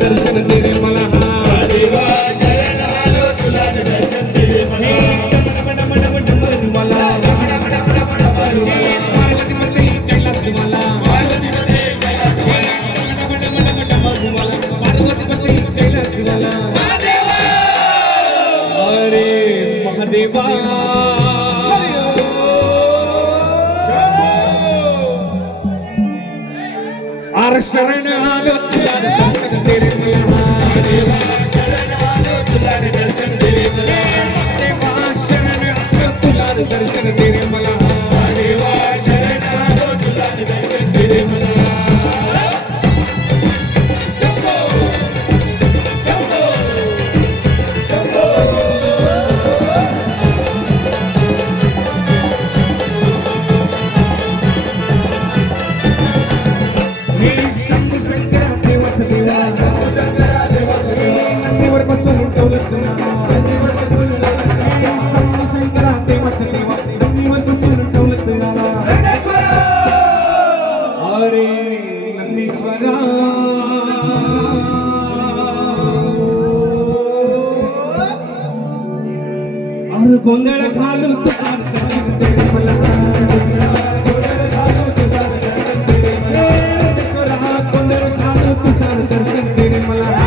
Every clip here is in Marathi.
दर्शन दे रे मला महादेवा शरण आलो तुला दर्शन दे रे मला मला पार्वतीमध्ये कैलास मला पार्वतीमध्ये कैलास मला अरे महादेवा शरण आलो तुला दर्शन दे रे मला महादेवा शरण आलो तुला दर्शन दे रे मला महादेवा शरण आलो तुला दर्शन दे रे मला महादेवा शरण आलो तुला दर्शन दे रे मला जपो जपो जपो नंदीवर बसून ठेवलं शंकरा देवाचं देवा नंदीवर बसून ठेवलं तुम्हाला अरे नंदीश्वरा अरे गोंधळ घालू तुझा दर्शन दे मला गोंधळ घालू तुझा दर्शन दे मला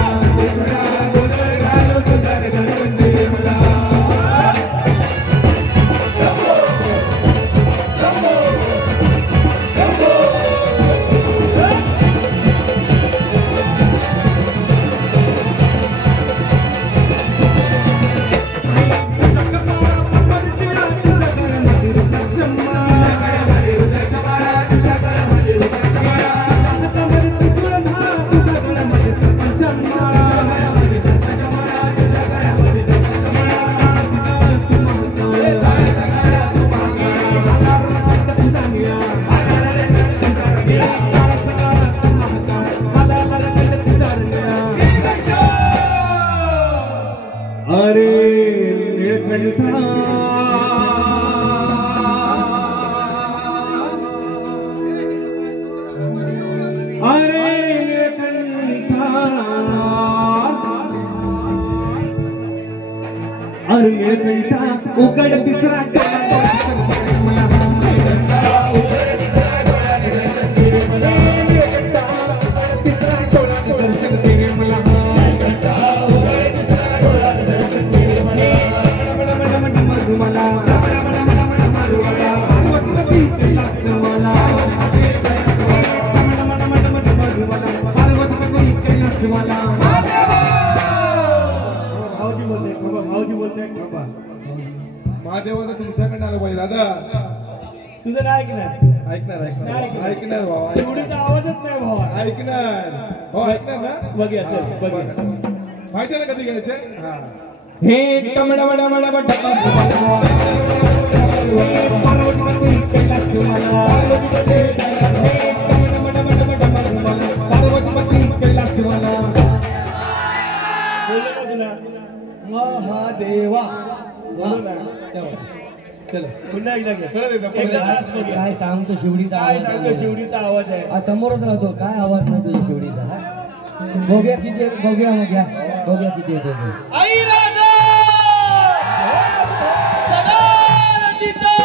अरे नीलकंठा अरे नीलकंठा अरे नीलकंठा उघड तिसरा दर्शन दे रे मला महादेवाला तुमच्याकडे आलं पाहिजे दादा तुझं नाही ऐकणार ऐकणार ऐकणार ऐकणार भावा शिवडीचा आवाजच नाही भावा ऐकणार हो ऐकणार ना बघूया चल बघूया माहिती ना कधी घ्यायचंय हा हे कमडवडवड पार्वती कैलास मला पार्वती कैलास मला बोललो ना तुला महादेवा बोललो ना चल पुन्हा एकदा घे परत एकदा बघूया काय सांगतो शिवडीचा काय सांगतो शिवडीचा आवाज आहे हा समोरच राहतो काय आवाज नाही तुझ्या शिवडीचा बघूया किती बघूया मग घ्या बघूया किती येतो आई राजा सदानंदीचा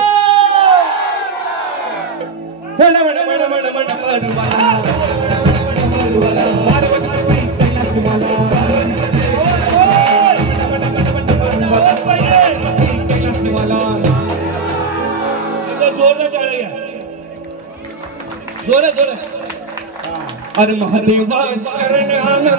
जोरदार टाळ्या जोरात जोरात अरे महादेवा शरण आलो